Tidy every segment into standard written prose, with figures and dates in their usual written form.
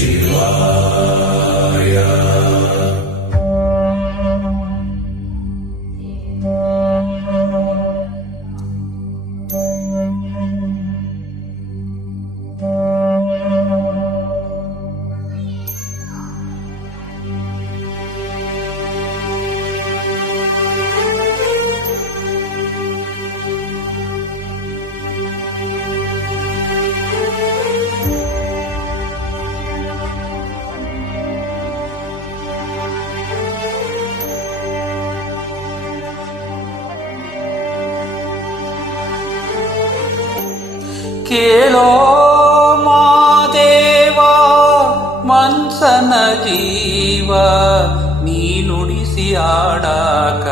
ಶಿವಾಯ. ಕೇಳೋ ಮಾದೇವ ಮನ್ಸನ ಜೀವ, ನೀ ನುಡಿಸಿ ಆಡಾಕ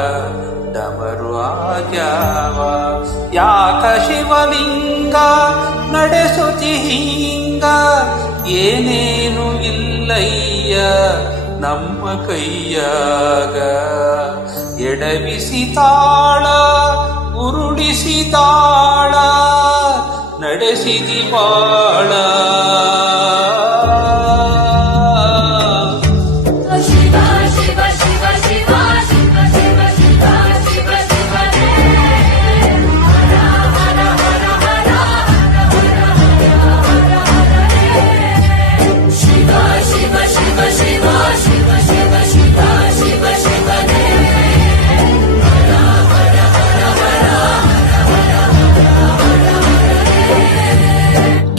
ಡಮರು ಆಗ್ಯಾವ. ಯಾಕ ಶಿವಲಿಂಗ ನಡೆಸುತ್ತಿ ಹಿಂಗ, ಏನೇನು ಇಲ್ಲಯ್ಯ ನಮ್ಮ ಕೈಯಾಗ. ಎಡವಿಸಿ ತಾಳ ಉರುಳಿಸಿ ತಾಳ ನಡೆಸಿದಿ ಬಾಳ.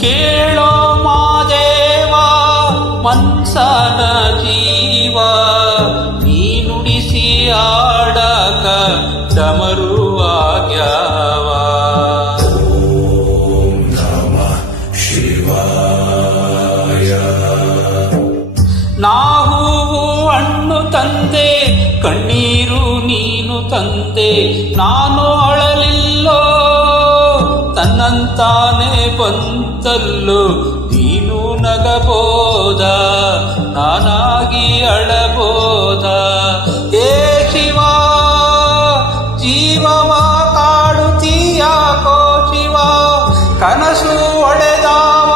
ಕೇಳೋ ಮಾದೇವ ಮನ್ಸನ ಜೀವ, ನೀ ನುಡಿಸಿ ಆಡಕ ಡಮರು ಆಗ್ಯಾವ. ಓಂ ನಮಃ ಶಿವಾಯ. ನಾವು ಹಣ್ಣು ತಂದೆ, ಕಣ್ಣೀರು ನೀನು ತಂದೆ, ನಾನು ಅಳಲಿಲ್ಲೋ ತನ್ನಂತಾನೆ ಬಂತಲ್ಲೋ. ನೀನು ನಗಬೋದ ನಾನಾಗಿ ಅಳಬೋದ. ಏ ಶಿವ ಜೀವವ ಕಾಡುತ್ತೀಯಾಕೋ ಶಿವ, ಕನಸು ಒಡೆದಾವ.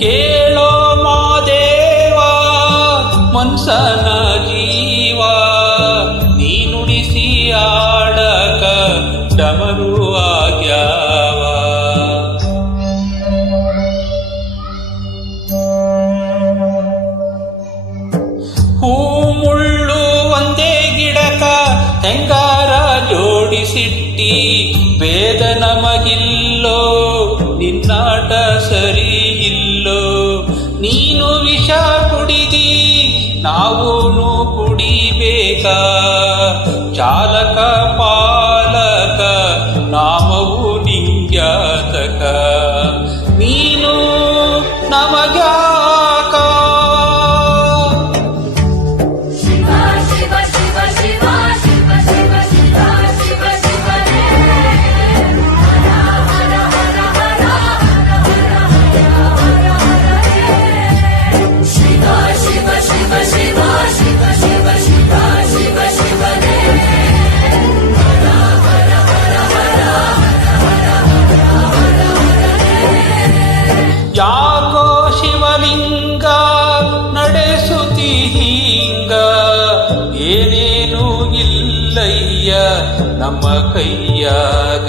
ಕೇಳೋ ಮಾದೇವ ಮನ್ಸನ ಜೀವ, ನೀ ನುಡಿಸಿ ಆಡಕ ಡಮರು ಆಗ್ಯಾವ. ಹೂ ಮುಳ್ಳು ಒಂದೇ ಗಿಡಕ ಹೆಂಗಾರ ಜೋಡಿಸಿಟ್ಟಿ, ಭೇದ ನಮಗಿಲ್ಲೋ ನಿನ್ನಾಟ ಸರಿ ಇಲ್ಲೋ. ನೀನು ವಿಷ ಕುಡಿದಿ ನಾವೂನು ಕುಡಿಬೇಕಾ, ಚಾಲಕ ಪಾಲಕ ನಾಮವು ನಿಂಗ್ಯಾತಕ. ನೀನು ನಮಗ್ಯಾಕ. ಯಾಕೋ ಶಿವಲಿಂಗ ನಡೆಸುತ್ತಿ ಹಿಂಗ, ಏನೇನು ಇಲ್ಲಯ್ಯ ನಮ್ಮ ಕೈಯಾಗ.